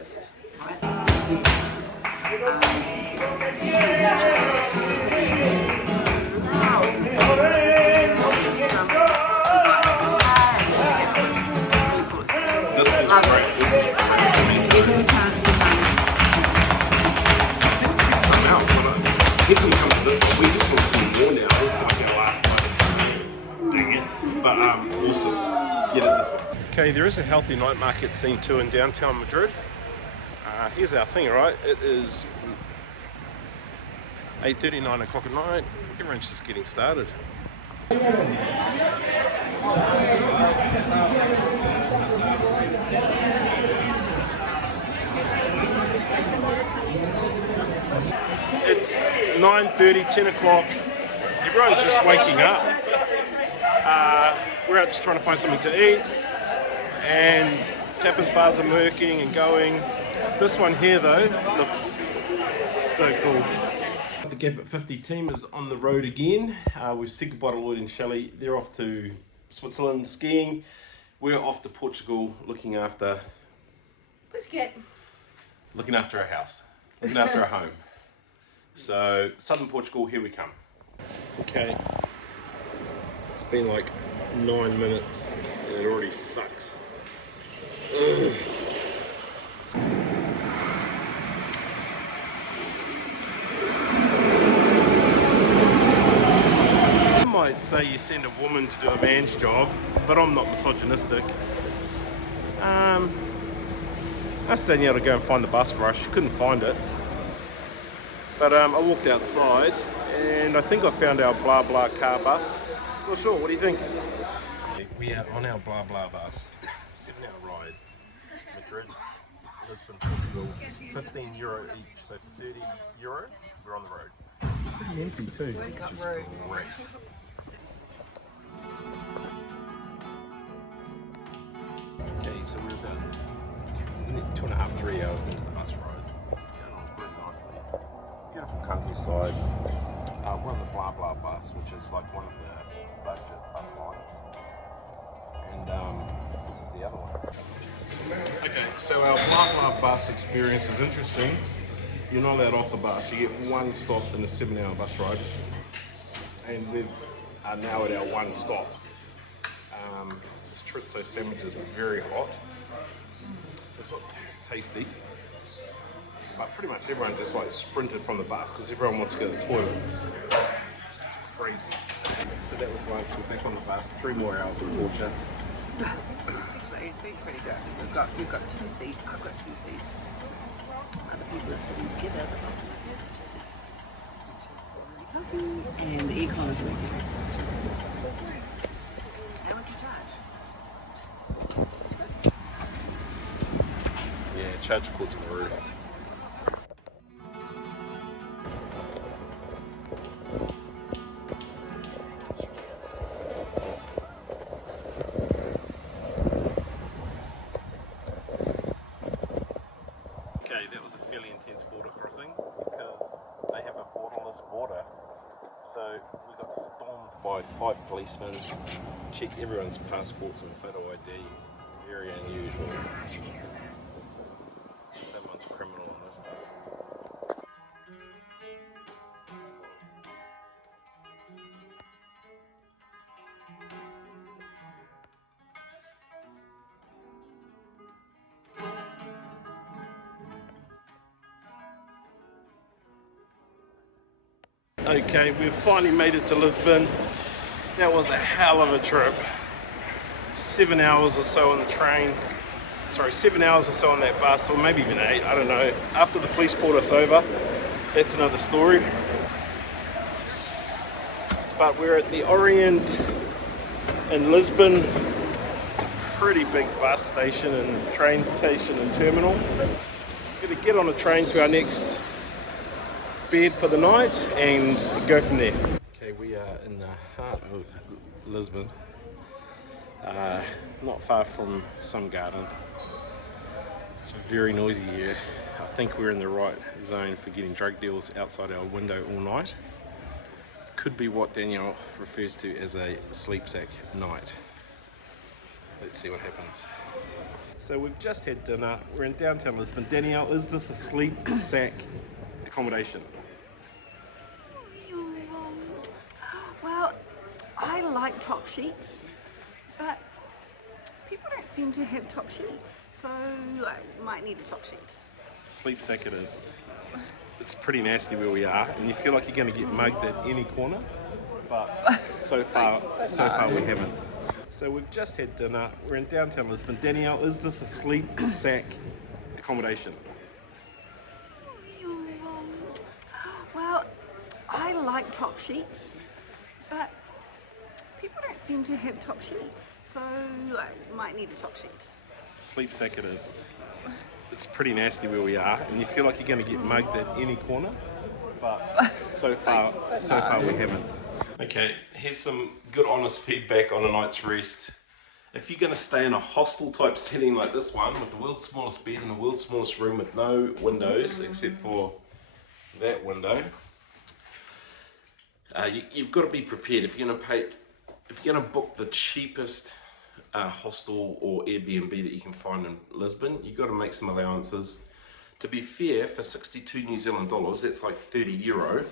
just This is great. This is great. Somehow, definitely come to this one. We just want to see more now. It's like our last night. Dang it. But awesome. Get it this one. Okay, there is a healthy night market scene too in downtown Madrid. Here's our thing, right? It is 8:30, 9 o'clock at night. Everyone's just getting started. It's 9:30, 10 o'clock. Everyone's just waking up. We're out just trying to find something to eat. And tapas bars are working and going. This one here though looks so cool. The Gap at 50 team is on the road again. We've said goodbye to Lloyd and Shelley. They're off to Switzerland skiing. We're off to Portugal looking after a house, looking after a home. So southern Portugal, here we come. Okay, it's been like 9 minutes and it already sucks. Ugh. Might say you send a woman to do a man's job, but I'm not misogynistic. I asked Danielle to go and find the bus for us. She couldn't find it, but I walked outside and I think I found our blah blah car bus. Not sure, what do you think? We are on our blah blah bus. 7-hour ride. Madrid, Lisbon, Portugal. €15 each, so for €30 we're on the road. Pretty empty too, which is great. Okay, so we're about 2.5, 3 hours into the bus ride. It's going on very nicely. Beautiful countryside. We're on the blah blah bus, which is like one of the budget bus lines. And this is the other one. Okay, so our blah blah bus experience is interesting. You're not allowed off the bus. You get one stop in a 7-hour bus ride. And we are now at our one stop. This chorizo sandwiches are very hot. It's tasty. But pretty much everyone just like sprinted from the bus because everyone wants to go to the toilet. It's crazy. So that was lunch. We're back on the bus. 3 more hours of torture. Actually, it's been pretty good. You've got 2 seats. I've got 2 seats. Other people are sitting together, but not 2 seats, which is very happy. And the aircon is working. How much you charge? Yeah, charge cords on the roof. Okay, that was a fairly intense border crossing because they have a borderless border. So we got stormed by 5 policemen, checked everyone's passports and photo ID. Very unusual. Someone's criminal on this bus. Okay, we've finally made it to Lisbon. That was a hell of a trip. 7 hours or so on the train. Sorry, 7 hours or so on that bus, or maybe even 8, I don't know. After the police pulled us over, that's another story. But we're at the Orient in Lisbon. It's a pretty big bus station and train station and terminal. We're going to get on a train to our next bed for the night and go from there. Okay, we are in the heart of Lisbon, not far from some garden. It's very noisy here. I think we're in the right zone for getting drug deals outside our window all night. Could be what Danielle refers to as a sleep sack night. Let's see what happens. So we've just had dinner. We're in downtown Lisbon. Danielle, is this a sleep sack accommodation? Well, I like top sheets, but people don't seem to have top sheets, so I might need a top sheet. Sleep sack it is. It's pretty nasty where we are, and you feel like you're going to get mugged at any corner, but so far we haven't. So we've just had dinner. We're in downtown Lisbon. Danielle, is this a sleep sack accommodation? Well, I like top sheets, but people don't seem to have top sheets, so I might need a top sheet. Sleep sack it is. It's pretty nasty where we are, and you feel like you're going to get mugged at any corner, but so far we haven't. Okay, here's some good honest feedback on a night's rest. If you're going to stay in a hostel type setting like this one, with the world's smallest bed and the world's smallest room with no windows except for that window, you've got to be prepared. If you're going to book the cheapest hostel or Airbnb that you can find in Lisbon, you've got to make some allowances. To be fair, for 62 New Zealand dollars, that's like 30 euro.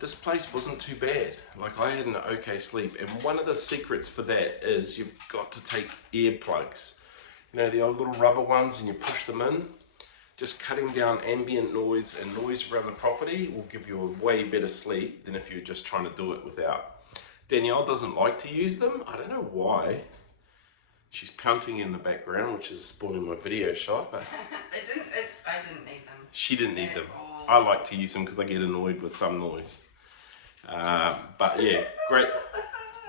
This place wasn't too bad. Like, I had an okay sleep, and one of the secrets for that is you've got to take earplugs. You know, the old little rubber ones, and you push them in. Just cutting down ambient noise and noise around the property will give you a way better sleep than if you're just trying to do it without. Danielle doesn't like to use them. I don't know why. She's pouting in the background, which is spoiling my video shot. I didn't need them. She didn't need them. I like to use them because I get annoyed with some noise. But yeah, great.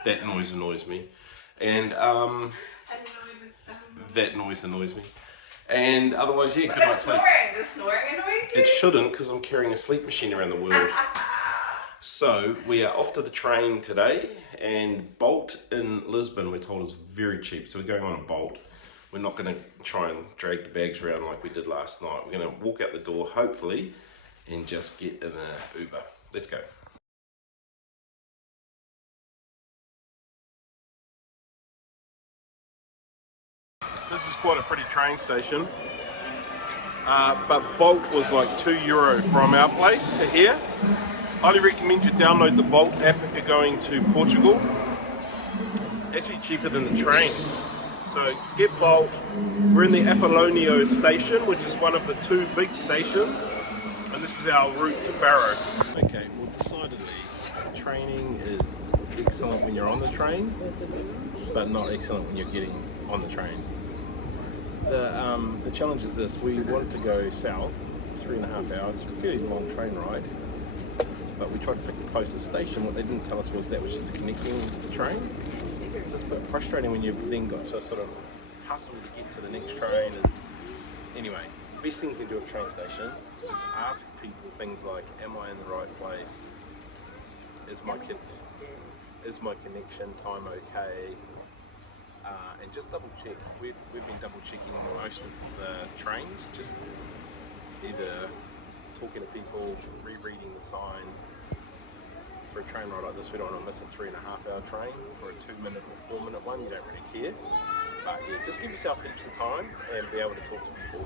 That noise annoys me. And that noise annoys me. And otherwise, yeah, good night's sleep. Does snoring annoy you? It shouldn't, because I'm carrying a sleep machine around the world. So we are off to the train today, and Bolt in Lisbon, we're told, is very cheap. So we're going on a Bolt. We're not going to try and drag the bags around like we did last night. We're going to walk out the door, hopefully, and just get in an Uber. Let's go. This is quite a pretty train station. But Bolt was like €2 from our place to here. Highly recommend you download the Bolt app if you're going to Portugal. It's actually cheaper than the train. So get Bolt. We're in the Apolonio station, which is one of the two big stations. And this is our route to Faro. Okay, well, decidedly, training is excellent when you're on the train, but not excellent when you're getting on the train. The challenge is this: we wanted to go south, 3.5 hours, a fairly long train ride, but we tried to pick the closest station. What they didn't tell us was that was just connecting the train. It's a bit frustrating when you've then got to sort of hustle to get to the next train. And anyway, best thing you can do at a train station is ask people things like, am I in the right place? Is my connection time okay? And just double check. We've been double checking most of the trains, just either talking to people, rereading the sign. For a train ride like this, we don't want to miss a 3.5 hour train. For a 2-minute or 4-minute one, you don't really care. But yeah, just give yourself heaps of time and be able to talk to people.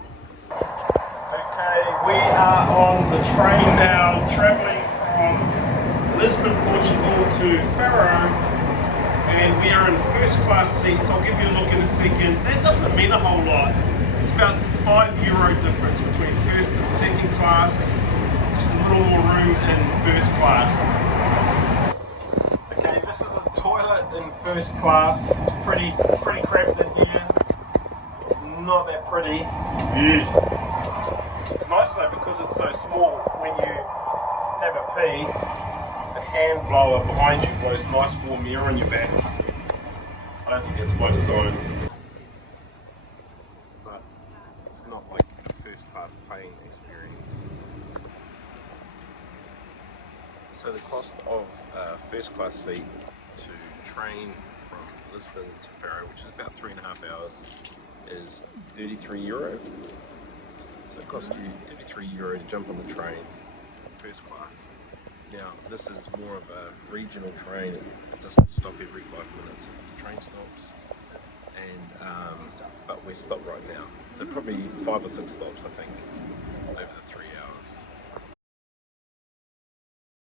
Okay, we are on the train now, travelling from Lisbon, Portugal to Faro. And we are in first class seats. I'll give you a look in a second. That doesn't mean a whole lot. It's about €5 difference between first and second class. Just a little more room in first class. Okay, this is a toilet in first class. It's pretty cramped in here. It's not that pretty. It's nice though because it's so small. When you have a pee, a hand blower behind you blows nice warm air on your back. I don't think that's by design. But it's not like a first class plane experience. So the cost of a first class seat to train from Lisbon to Faro, which is about 3.5 hours, is €33. So it costs you €33 to jump on the train, first class. Now, this is more of a regional train. It doesn't stop every 5 minutes. The train stops, and but we're stopped right now. So probably 5 or 6 stops, I think, over the 3